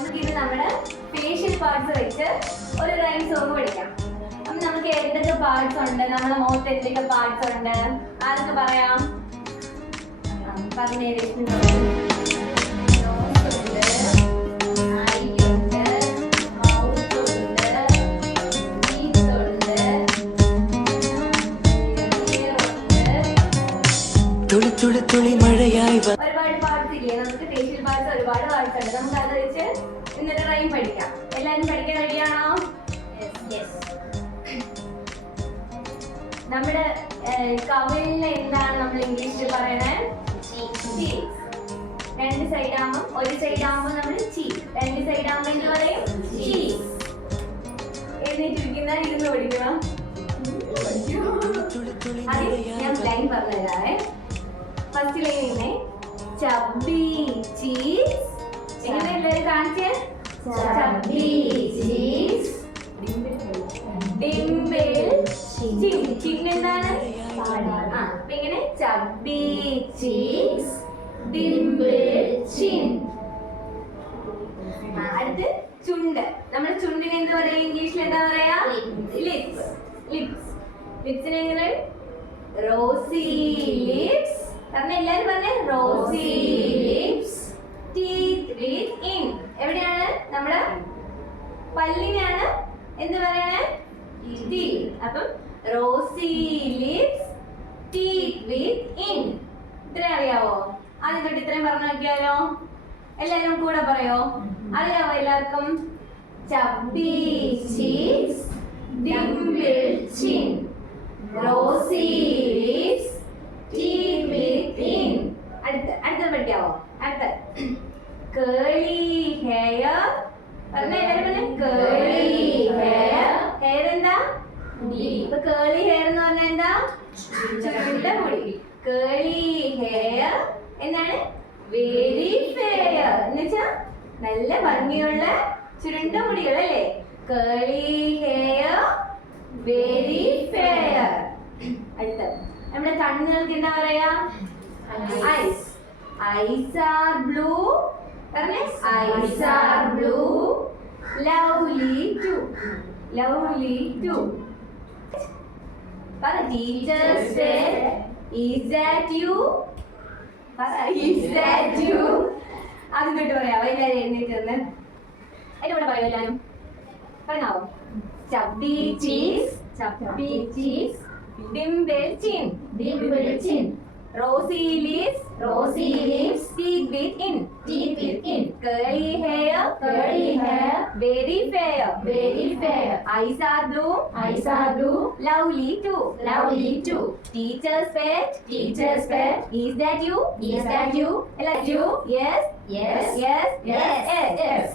നമുക്കിത് നമ്മുടെ facial parts വെച്ച് ഒരു റൈം സോങ് പഠിക്കാം. അപ്പം നമുക്ക് എന്തൊക്കെ പാർട്സ് ഉണ്ട്, നമ്മുടെ മുഖത്ത് എന്തൊക്കെ പാർട്സ് ഉണ്ട്, ആർക്ക് പറയാം? പറഞ്ഞേ. ഒരുപാട് പാർട്സ് ഇല്ലേ നമുക്ക്? ഫേഷ്യൽ പാർട്സ് ഒരുപാട് പാർട്സ് ഉണ്ട്. നമുക്ക് അത് വെച്ച് ഇന്നൊരു റൈം പഠിക്കാം. എല്ലാവരും പഠിക്കാൻ റെഡിയാണോ? നമ്മുടെ കവിളിന് എന്താണ് നമ്മൾ ഇംഗ്ലീഷിൽ പറയണേ? രണ്ട് സൈഡ് ആകുമ്പോൾ, ഒരു സൈഡ് ആകുമ്പോൾ നമ്മൾ ചീക്ക്, രണ്ട് സൈഡ് ആകുമ്പോൾ എന്ത് പറയും? ചീക്ക്. എഴുന്നേറ്റിരിക്കുന്ന ഇരുന്ന് പഠിക്കണം. അത് ഞാൻ ലൈൻ പറഞ്ഞുതരാവേ. ഫസ്റ്റ് ലൈൻ ഇങ്ങനെ ചബ്ബി ചീസ്. എങ്ങനെ എല്ലാവരും കാണിച്ചേ? ചബ്ബി ചീസ്, ഡിംപിൾ ചിൻ. ചിൻ എന്താണ്? അപ്പൊ ഇങ്ങനെ ചബ്ബി ചീസ്, ഡിംപിൾ ചിൻ. അടുത്ത് ചുണ്ട്. നമ്മുടെ ചുണ്ടിന് എന്ത് പറയാ? ഇംഗ്ലീഷിൽ എന്താ പറയാ? ലിപ്സ്. ലിപ്സ്. ലിപ്സിന് എങ്ങനെ? Rosy lips. പറഞ്ഞ എല്ലാരും പറഞ്ഞേ rosy lips. Teeth within. എവിടെയാണ്? നമ്മുടെ പല്ലിനാണ് എന്ത് പറയണേ? ടീത്ത്. അപ്പം rosy lips, teeth within. ഇത്രയും അറിയാവോ? ആദ്യം തൊട്ട് ഇത്രയും പറഞ്ഞു നോക്കിയാലോ? എല്ലാരും കൂടെ പറയോ? അറിയാവോ എല്ലാവർക്കും? ചബ്ബി ചീസ്, dimple chin, rosy lips, teeth within. അടുത്ത പഠിക്കാവോ? അടുത്ത കേളി ഹെയർ. പറഞ്ഞ എല്ലാരും പറഞ്ഞ കേളി ഹെയർ. ഹെയർ എന്താ? ഇപ്പൊ കേളി ഹെയർ എന്ന് പറഞ്ഞാൽ എന്താ? ചുരുണ്ട മുടി. കേളി ഹെയർ എന്താണ്? വെരി ഫെയർ എന്ന് വെച്ചാ നല്ല ഭംഗിയുള്ള ചുരുണ്ട മുടികൾ അല്ലേ? Curly hair, very fair. അടുത്ത നമ്മുടെ കണ്ണുകൾക്ക് എന്താ പറയാ? ഐസ്. Eyes are blue. പറഞ്ഞേ eyes are blue, lovely too. Lovely too. പറ teachers day. Is that you? Is that you? അതും തൊട്ട് പറയാവോ? എല്ലാവരും എഴുന്നേറ്റ് നിന്ന് എന്റെ കൂടെ പറയോ? എല്ലാവരും പറഞ്ഞാവോ? ചബ്ബി ചീസ്, ചബ്ബി ചീസ്, dimple chin, Dimple chin, rosy lips, Rossi lips, teeth with in, teeth with in, curly hair, curly hair, very fair, very fair, eyes are blue, eyes are blue, lovely too, lovely too, teacher's pet, teacher's pet, is that you? Is that you? Is that you? Yes, yes, yes, yes, yes, yes.